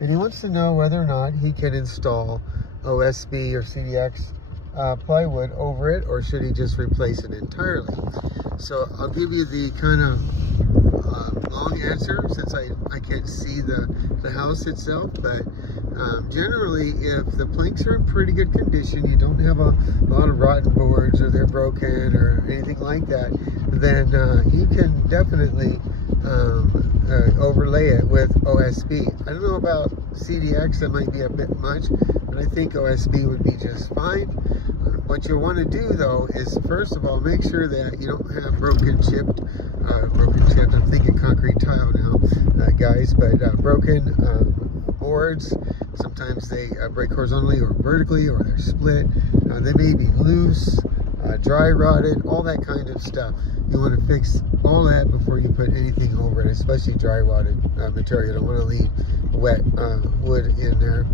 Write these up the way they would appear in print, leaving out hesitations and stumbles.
and he wants to know whether or not he can install OSB or CDX plywood over it, or should he just replace it entirely. So I'll give you the kind of long answer, since I can't see the house itself, but generally, if the planks are in pretty good condition, you don't have a lot of rotten boards or they're broken or anything like that, then you can definitely overlay it with OSB. I don't know about CDX, that might be a bit much, but I think OSB would be just fine. What you'll want to do, though, is first of all make sure that you don't have broken chipped, I'm thinking concrete tile now, guys, but broken boards. Sometimes they break horizontally or vertically, or they're split. They may be loose, dry rotted, all that kind of stuff. You want to fix all that before you put anything over it, especially dry rotted material. You don't want to leave wet wood in there.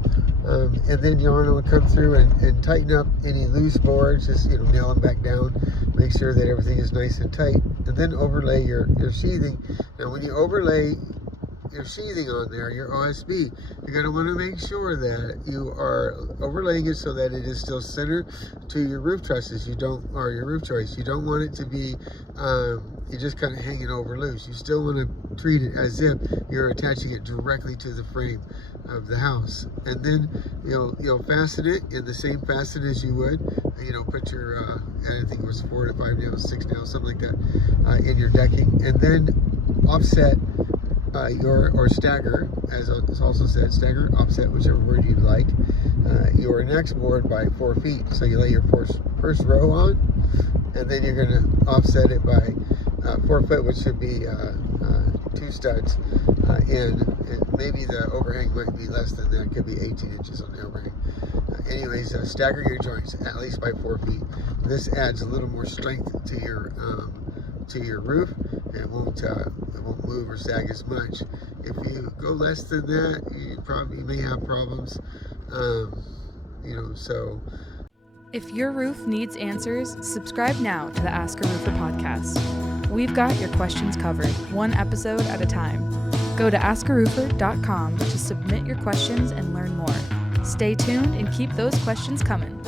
And then you want to come through and tighten up any loose boards, just nail them back down, make sure that everything is nice and tight, and then overlay your sheathing. Now when you overlay your sheathing on there, your OSB, you're going to want to make sure that you are overlaying it so that it is still centered to your roof trusses. Or your roof joist. You don't want it to be you're just kind of hanging over loose. You still want to treat it as if you're attaching it directly to the frame of the house, and then you'll fasten it in the same fasten as you would put your I think it was 4 to 5 nails, 6 nails, something like that, in your decking, and then offset or stagger, as it's also said, stagger, offset, whichever word you like, your next board by 4 feet. So you lay your first row on, and then you're going to offset it by 4 foot, which should be 2 studs in. And maybe the overhang might be less than that. It could be 18 inches on the overhang. Anyways, stagger your joints at least by 4 feet. This adds a little more strength to your roof. It won't move or sag as much. If you go less than that, you may have problems. So. If your roof needs answers, subscribe now to the AskARoofer podcast. We've got your questions covered, one episode at a time. Go to AskARoofer.com to submit your questions and learn more. Stay tuned and keep those questions coming.